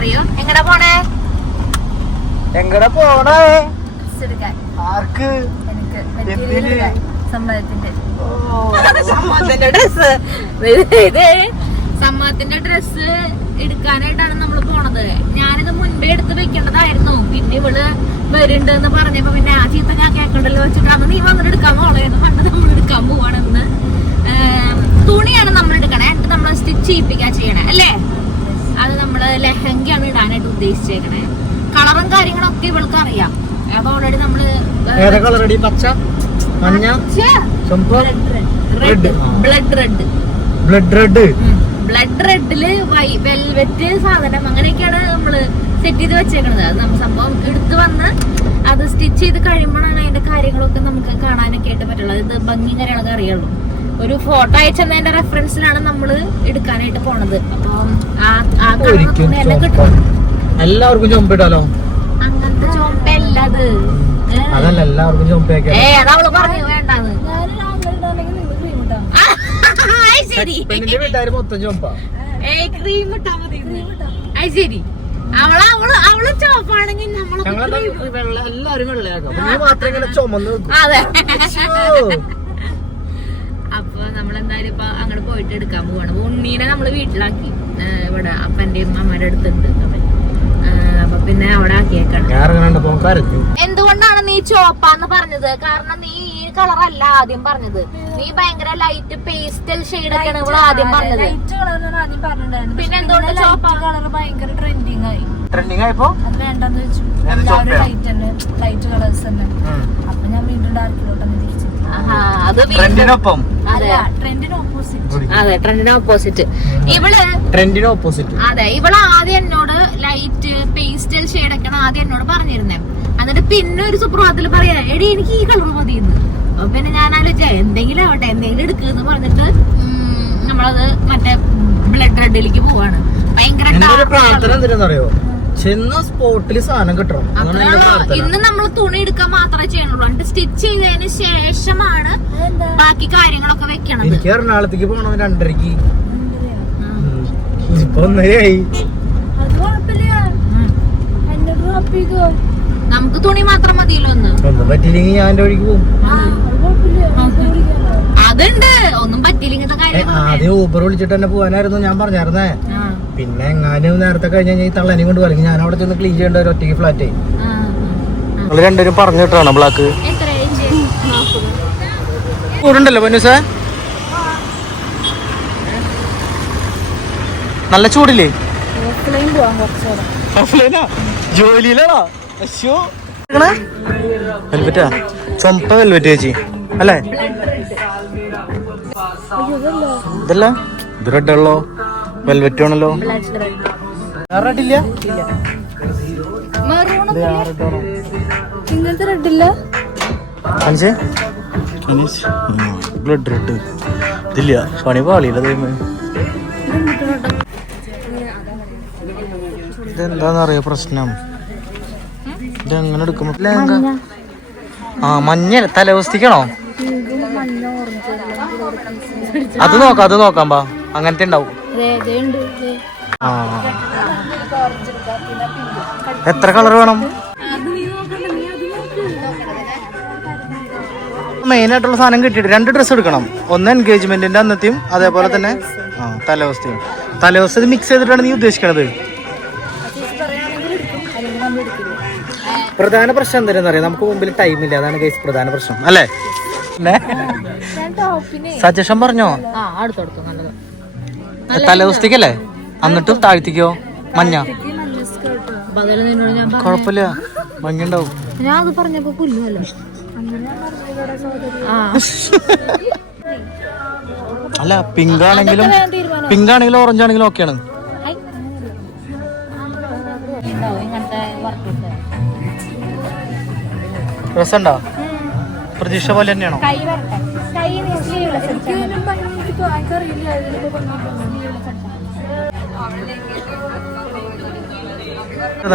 പോണെന്നറിയോ എങ്ങടാ പോണേ? എങ്ങടെ പോണേ? ആർക്ക്? സമ്മതത്തിന്റെ. Dress സമ്മതത്തിന്റെ dress എടുക്കാനായിട്ടാണ് നമ്മൾ പോണത്. ഞാനിത് മുൻപേ എടുത്ത് വെക്കേണ്ടതായിരുന്നു. പിന്നെ ഇവൾ വരുന്നുണ്ട് എന്ന് പറഞ്ഞപ്പോ പിന്നെ ആ ചീത്ത ഞാൻ കേൾക്കണ്ടല്ലോ വെച്ചിട്ടാണ് നീ വന്നിട്ട് എടുക്കാൻ പോളേന്ന് പണ്ട് നമ്മൾ എടുക്കാൻ പോവാണെന്ന് തുണിയാണ് നമ്മൾ എടുക്കണേ. എന്നിട്ട് നമ്മൾ സ്റ്റിച്ച് ചെയ്യിപ്പിക്കാൻ ചെയ്യണേ. അല്ലേ? അത് നമ്മൾ ലെഹങ്കയാണ് ഇടാനായിട്ട് ഉദ്ദേശിച്ചേക്കണേ. കളറും കാര്യങ്ങളും ഒക്കെ ഇവൾക്ക് അറിയാം. അപ്പൊ ഓൾറെഡി നമ്മൾ പച്ച? മഞ്ഞ? Red blood red blood red blood റെഡിൽ velvet സാധനം അങ്ങനെയൊക്കെയാണ് നമ്മൾ സെറ്റ് ചെയ്ത് വെച്ചേക്കണത്. അത് നമ്മൾ സംഭവം എടുത്തു വന്ന് അത് സ്റ്റിച്ച് ചെയ്ത് കഴിയുമ്പോഴാണ് അതിന്റെ കാര്യങ്ങളൊക്കെ നമുക്ക് കാണാനൊക്കെ ആയിട്ട് പറ്റുള്ളൂ. ഇത് ഭംഗി കാര്യങ്ങളൊക്കെ അറിയുള്ളൂ. ഒരു ഫോട്ടോ അയച്ചതിന്റെ റെഫറൻസിലാണ് നമ്മൾ എടുക്കാനായിട്ട് പോണത്. അപ്പം ആ കാണുന്ന കിട്ടും എല്ലാവർക്കും അങ്ങനത്തെ ചോപ്പല്ല അത്. അതല്ല എല്ലാവർക്കും ഏ അതവൾ പറഞ്ഞു വേണ്ടാന്ന്. ശരി. മൊത്തം ചുമപ്പാ. ഏയ് ക്രീം ഇട്ടാ മതി അത് ശരി. അവൾ അവൾ അവൾ ചോപ്പാണെങ്കിൽ നമ്മൾ ഞങ്ങളെന്താ വെള്ള എല്ലാരും വെള്ളയാക്കാം. അപ്പൊ നീ മാത്രം ഇങ്ങനെ ചുമന്ന് അതെ. അപ്പൊ നമ്മൾ എന്തായാലും ഇപ്പൊ അങ്ങോട്ട് പോയിട്ട് എടുക്കാൻ പോവാണ്. ഉണ്ണീനെ നമ്മൾ വീട്ടിലാക്കി. ഇവിടെ അപ്പന്റെയും അമ്മയുടെ അടുത്തുണ്ട്. അപ്പൊ പിന്നെ അവിടെ ആക്കിയേക്കാണ്. എന്തുകൊണ്ട് നീ ചോപ്പാന്ന് പറഞ്ഞത്. കാരണം നീ ഈ കളർ അല്ല ആദ്യം പറഞ്ഞത്. നീ ഭയങ്കര ലൈറ്റ് പേസ്റ്റൽ ഷെയ്ഡ് ഒക്കെയാണ് ഇവിടെ ആദ്യം പറഞ്ഞത്. പിന്നെ എന്തുകൊണ്ട് ചോപ്പാ? കളർ ഭയങ്കര ട്രെൻഡിങ് ആയി. ട്രെൻഡിങ് ആയപ്പോ? അത് വേണ്ടെന്ന് വെച്ചു. എല്ലാവരും ലൈറ്റ് തന്നെ. ലൈറ്റ് കളേഴ്സ് തന്നെ. അപ്പൊ ഞാൻ വീണ്ടും ഡാർക്കിലോട്ടൊന്ന് തിരിച്ചു ആഹാ, അത് ട്രെൻഡിനൊപ്പം അല്ല ട്രെൻഡിന് ഓപ്പോസിറ്റ് അതെ ട്രെൻഡിന് ഓപ്പോസിറ്റ് ഇവൾ ട്രെൻഡിന് ഓപ്പോസിറ്റ് അതെ ഇവൾ ആദ്യം എന്നോട് ലൈറ്റ് പേസ്റ്റൽ ഷെയ്ഡ് ഒക്കെ ആദ്യം എന്നോട് പറഞ്ഞിരുന്നേ. എന്നിട്ട് പിന്നെ ഒരു സുപ്രഭാതത്തിൽ പറയാ എടി എനിക്ക് ഈ കളർ മതിയെന്ന്. അപ്പൊ പിന്നെ ഞാൻ ആലോചിച്ച എന്തെങ്കിലും ആവട്ടെ എന്തെങ്കിലും എടുക്കുന്ന് പറഞ്ഞിട്ട് നമ്മളത് മറ്റേ ബ്ലഡ് റെഡിലേക്ക് പോവാണ്. ഭയങ്കര എന്റെ ചെന്ന സ്പോട്ടിൽ സാധനം കിട്ടണം. എന്റെ ഇന്ന് നമ്മൾ തുണി എടുക്കാൻ മാത്രമേ ചെയ്യണുള്ളൂ എന്നിട്ട് സ്റ്റിച്ച് ചെയ്തതിന് ശേഷമാണ് ബാക്കി കാര്യങ്ങളൊക്കെ വെക്കണം എനിക്ക് എറണാകുളത്തേക്ക് പോകണം രണ്ടരക്ക്. ഇപ്പൊ ഒന്നരയായി. അത് കുഴപ്പമില്ല. ഉം. നമുക്ക് തുണി മാത്രം മതിയല്ലോ ഒന്ന് ഒന്നും പറ്റിയില്ലെങ്കിൽ ഞാൻ എന്റെ വഴിക്ക് പോകും. അതുണ്ട്. ഒന്നും പറ്റില്ല ഇങ്ങനത്തെ കാര്യം ആദ്യം ഊബർ വിളിച്ചിട്ട് തന്നെ പോകാനായിരുന്നു ഞാൻ പറഞ്ഞായിരുന്നേ. ആ, പിന്നെ എങ്ങാനും നേരത്തെ കഴിഞ്ഞ് കഴിഞ്ഞാൽ ഈ തള്ളനെ കൊണ്ട് അല്ലെങ്കിൽ ഞാൻ അവിടെ ചെന്ന് ക്ലീൻ ചെയ്യേണ്ട ഒരു ഒറ്റയ്ക്ക് ഫ്ലാറ്റ്. നിങ്ങൾ രണ്ടുപേരും പറഞ്ഞു കിട്ടാണ് ബ്ലാക്ക് എത്ര പൊന്നു സാർ നല്ല ചൂടില്ലേ? ഓഫ്ലൈനാ ജോലിയിലാണോ? വെൽവെറ്റാ? ചൊമ്പ വെൽവെറ്റ് ചേച്ചി. അല്ലേ? ഇതല്ല? ഇത് റെഡ് ആണല്ലോ വെൽവെറ്റ് ആണല്ലോ. റെഡ് ഇല്ല? മെറൂൺ ഇത് ആ red ആണോ? ഇങ്ങനത്തെ റെഡില്ല ബ്ലഡ് റെഡ് ഇതില്ല. പണി പാളിയില്ല ദൈവമേ. ഇതെന്താന്നറിയോ പ്രശ്നം? ഇത് എങ്ങനെ എടുക്കുമ്പോ ലെഹങ്ക. ആ മഞ്ഞ തലവസ്തിക്കണോ അത് നോക്കാം അത് നോക്കാം ബാ. അങ്ങനത്തെ ഉണ്ടാവും. ഉണ്ട് ആ. എത്ര കളർ വേണം? മെയിൻ ആയിട്ടുള്ള സാധനം കിട്ടിയിട്ട് രണ്ട് ഡ്രസ്സ് എടുക്കണം. ഒന്ന് എൻഗേജ്മെന്റിന്റെ അന്നത്തെയും അതേപോലെ തന്നെ ആ തലവസ്ഥയും തലവസ്ഥ മിക്സ് ചെയ്തിട്ടാണ് നീ ഉദ്ദേശിക്കണത്? പ്രധാന പ്രശ്നം എന്തായാലും അറിയാം? നമുക്ക് മുമ്പിൽ ടൈം ഇല്ല. അതാണ് കേസ് പ്രധാന പ്രശ്നം. അല്ലേ? സജഷൻ പറഞ്ഞോ? ആ എന്നിട്ടും താഴ്ത്തിക്കോ? മഞ്ഞ? കുഴപ്പമില്ല ഭംഗിയുണ്ടാവും ഞാൻ അത് പറഞ്ഞപ്പോ പുല്ലുമല്ലോ അല്ല പിങ്ക് ആണെങ്കിലും പിങ്ക് ആണെങ്കിലും ഓറഞ്ച് ആണെങ്കിലും ഓക്കെയാണ് രസമുണ്ടോ? പ്രതീക്ഷ പോലെ തന്നെയാണോ?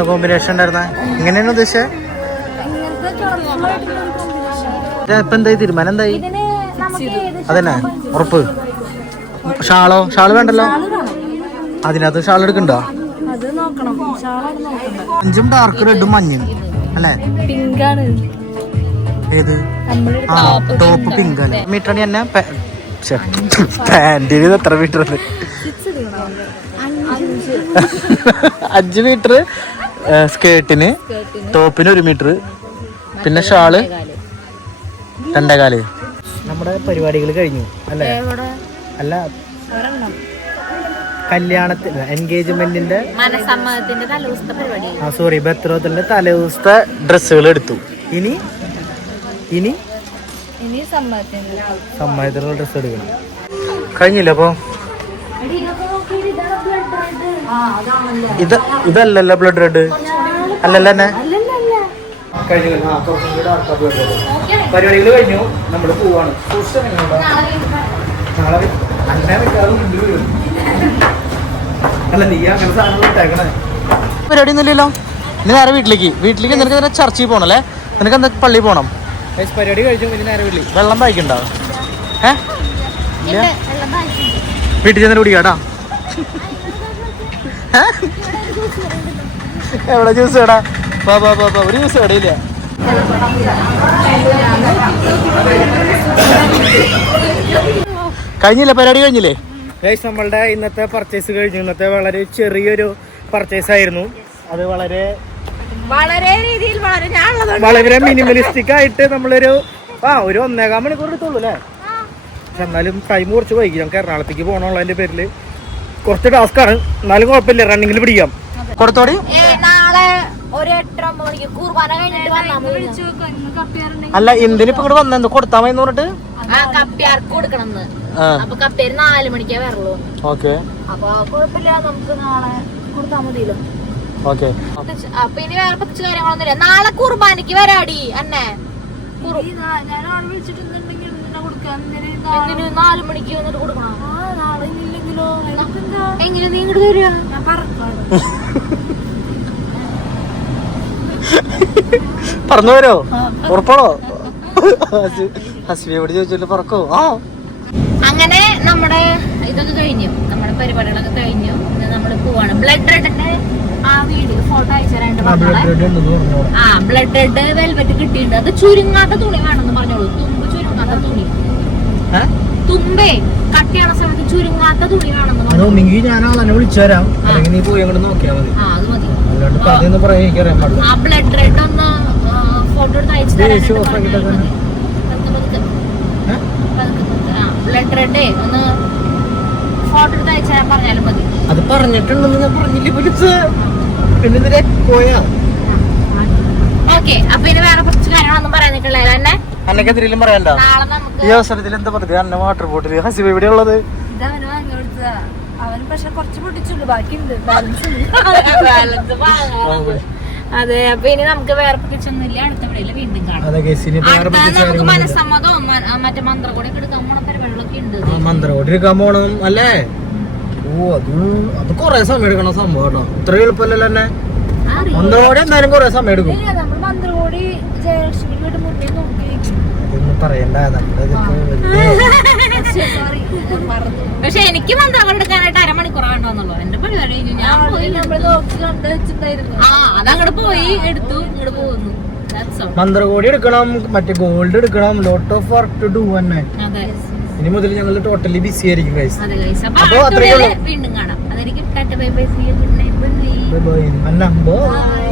കോമ്പിനേഷൻ ഉണ്ടായിരുന്ന? എങ്ങനെയാണ് ഉദ്ദേശിച്ചത് ഇപ്പൊ എന്തായി? തീരുമാനം എന്തായി? ഇതിന് നമുക്ക് ഏത് അതന്നെ ഉറപ്പ്. ഷാളോ? ഷാൾ വേണ്ടല്ലോ. അതിനകത്ത് ഷാൾ എടുക്കണ്ടോ? നോക്കണം. അഞ്ചും ഡാർക്ക് റെഡും മഞ്ഞും അല്ലേ? പിങ്കാണ്. ഏത്? ആ ടോപ്പ് പിങ്ക് അല്ലേ? മീറ്റർ തന്നെ പാന്റിന് എത്ര മീറ്റർ ഉണ്ട്? അഞ്ച് മീറ്റർ സ്കേർട്ടിന് ടോപ്പിന് ഒരു മീറ്റർ പിന്നെ ഷാൾ രണ്ടേകാൽ. നമ്മുടെ പരിപാടികൾ കഴിഞ്ഞു അല്ലേ? അല്ല കല്യാണത്തിന് എൻഗേജ്മെന്റിന്റെ മനസമ്മതത്തിന്റെ തലൂസത്തെ പരിപാടി. ആ സോറി ബത്രോത്തിന്റെ തലേദിവസത്തെ ഡ്രസ്സുകൾ എടുത്തു. ഇനി ഇനി ഇനി സമ്മതത്തിന് സമ്മതത്തിനുള്ള ഡ്രസ്സ് എടുക്കണം. കഴിഞ്ഞില്ല അപ്പൊ? ഇത് ഇതല്ലല്ലോ ബ്ലഡ് റെഡ് അല്ലല്ല തന്നെ. പരിപാടികൾ കഴിഞ്ഞു. നമ്മൾ പോവാണ്. നാളെ അങ്ങനെ നിൽക്കാതെ മുന്നിൽ വരും. അല്ല നീ അങ്ങനെ സാധനങ്ങൾ ഇട്ടേക്കണേ. പരിപാടി ഒന്നുമില്ലല്ലോ ഇനി നേരെ വീട്ടിലേക്ക്. വീട്ടിലേക്ക് നിനക്ക് നേരെ ചർച്ചയിൽ പോകണല്ലേ നിനക്ക് എന്താ പള്ളി പോകണം പരിപാടി കഴിച്ചു ഇനി നേരെ വീട്ടിൽ വെള്ളം വായിക്കണ്ടോ ഏ? വീട്ടിൽ ചെന്നിട്ട് കുടിക്കാട്ടാ? എവിടെ ജ്യൂസ് കേടാ പാ പാ ബാ ഒരു ജ്യൂസ് കേടയില്ല കഴിഞ്ഞില്ല? പരിപാടി കഴിഞ്ഞില്ലേ? ഗൈസ് നമ്മളുടെ ഇന്നത്തെ പർച്ചേസ് കഴിഞ്ഞു. ഇന്നത്തെ വളരെ ചെറിയൊരു പർച്ചേസ് ആയിരുന്നു. അത് വളരെ വളരെ രീതിയിൽ വളരെ വളരെ മിനിമലിസ്റ്റിക് ആയിട്ട് നമ്മളൊരു ആ ഒരു ഒന്നേകാൽ മണിക്കൂർ എടുത്തുള്ളൂ അല്ലേ? പക്ഷെ എന്നാലും ടൈം കുറച്ച് വൈകി. നമുക്ക് എറണാകുളത്തേക്ക് പോകണുള്ളതിന്റെ പേരിൽ കുറച്ച് ടാസ്ക് ആണ്. എന്നാലും കുഴപ്പമില്ല. റണ്ണിങ്ങിൽ പിടിക്കാം. കൊടുത്തോടി. അല്ല എന്തിനിപ്പോ ഇങ്ങോട്ട് വന്നെന്ത് കൊടുത്താ മതി പറഞ്ഞിട്ട്? അപ്പൊ കപ്പേര് നാല് മണിക്കേ വരള്ളൂ. ഓക്കെ. അപ്പൊ കുഴപ്പമില്ല നമുക്ക് നാളെ കൊടുത്താൽ മതിയല്ലോ. ഓക്കെ. അപ്പൊ ഇനി വേറെ പ്രത്യേകിച്ച് കാര്യങ്ങളൊന്നുമില്ല. നാളെ കുർബാനക്ക് വരാടി എന്നെ കുർ- ഞാൻ ആളെ വിളിച്ചിട്ടുണ്ടെങ്കിൽ എന്തിനാ കൊടുക്കാൻ എന്തിന് നാല് മണിക്ക് വന്നിട്ട് കൊടുക്കണം? നാളെ ഇല്ലെങ്കിലോ? എന്താ എങ്ങനെ നീ ഇങ്ങോട്ട് വരിക ഞാൻ പറക്കാണ്. പറഞ്ഞു വരോ? ഉറപ്പാണോ? ഹസ്ബിയോട് ചോദിച്ചിട്ട് പറക്കോ? ആ. അങ്ങനെ നമ്മുടെ ഇതൊക്കെ കഴിഞ്ഞു. നമ്മുടെ പരിപാടികളൊക്കെ കഴിഞ്ഞു. ഇന്ന് നമ്മൾ പോവാണ്. ബ്ലഡ് റെഡിന്റെ ആ വീഡിയോ ഫോട്ടോ അയച്ചു തരാണ്ട് ആ ബ്ലഡ് റെഡ് വെൽവെറ്റ് കിട്ടിയിട്ടുണ്ട്. അത് ചുരുങ്ങാത്ത തുണി വേണമെന്ന് പറഞ്ഞോളൂ. തുമ്പ് ചുരുങ്ങാത്ത തുണി. തുമ്പേ കട്ടിയാണ സമയത്ത് ചുരുങ്ങാത്ത തുണി വേണമെന്ന് പറഞ്ഞു ഞാൻ ആളെന്നെ വിളിച്ചു തരാം. അല്ലെങ്കിൽ നീ പോയി അങ്ങോട്ട് നോക്കിയാൽ മതി. ആ അത് മതി. ആ ബ്ലഡ് റെഡ് ഒന്ന് ഫോട്ടോ എടുത്ത് അയച്ചു തരാനായിട്ട് ബ്ലഡ് റെഡേ ഒന്ന് ഫോട്ടോ എടുത്ത് അയച്ചാൽ പറഞ്ഞാലും മതി. അത് പറഞ്ഞിട്ടുണ്ടെന്ന് ഞാൻ പറഞ്ഞില്ലേ പിന്നെ പോയാ. ഓക്കെ അപ്പൊ ഇനി വേറെ കുറച്ച് കാര്യങ്ങളൊന്നും പറയാനിട്ടുള്ള തന്നെ അന്നൊക്കെ എന്തെങ്കിലും പറയണ്ട നാളെ നമുക്ക് ഈ അവസരത്തിൽ എന്താ പറയുക അന്ന വാട്ടർ ബോട്ടിൽ ഹസിബ എവിടെ ഉള്ളത്? അവൻ പക്ഷെ കുറച്ച് പൊട്ടിച്ചുള്ളൂ ബാക്കിയുണ്ട്. ബാലൻസ് ഉണ്ട്. അതെ അപ്പൊ ഇനി നമുക്ക് വേറെ പ്രത്യേകിച്ചൊന്നുമില്ല അടുത്ത വീഡിയോയിൽ വീണ്ടും കാണാം. നമുക്ക് മനസ്സമ്മതവും മറ്റേ മന്ത്രകോടി എടുക്കാൻ പോണ പരിപാടികളൊക്കെ ഉണ്ട്. മന്ത്രോട് എടുക്കാൻ പോണം അല്ലേ? ഓ അത് അത് കൊറേ സമയം എടുക്കണം സംഭവം കേട്ടോ. ഇത്ര എളുപ്പമല്ലല്ലോ തന്നെ മന്ത്രകോടി എന്തായാലും കൊറേ സമയം എടുക്കും. നമ്മൾ മന്ത്രകോടി ജയലക്ഷ്മി വീട് മുന്നേ നോക്കി. ഒന്നും പറയണ്ട പക്ഷെ എനിക്ക് മന്ത്രകോടി എടുക്കാനായിട്ട് അരമണിക്കൂർ വേണ്ടവന്നുള്ളൂ എന്റെ പരിപാടി കഴിഞ്ഞു. ഞാൻ പോയി. നമ്മൾ നോക്കി കണ്ട് ആ അതങ്ങോട്ട് പോയി എടുത്തു ഇങ്ങോട്ട് പോകുന്നു. മന്ത്രകോടി എടുക്കണം മറ്റേ ഗോൾഡ് എടുക്കണം lot of work to do തന്നെ. അതെ. ഇനി മുതൽ ഞങ്ങൾ ടോട്ടലി ബിസി ആയിരിക്കും ഗൈസ് അതെ guys. അപ്പൊ അപ്പൊ അടുത്ത അത്രയേ ഉള്ളൂ. വീണ്ടും കാണാം. അതായിരിക്കും. Tata bye bye see you good night bye bye Bye.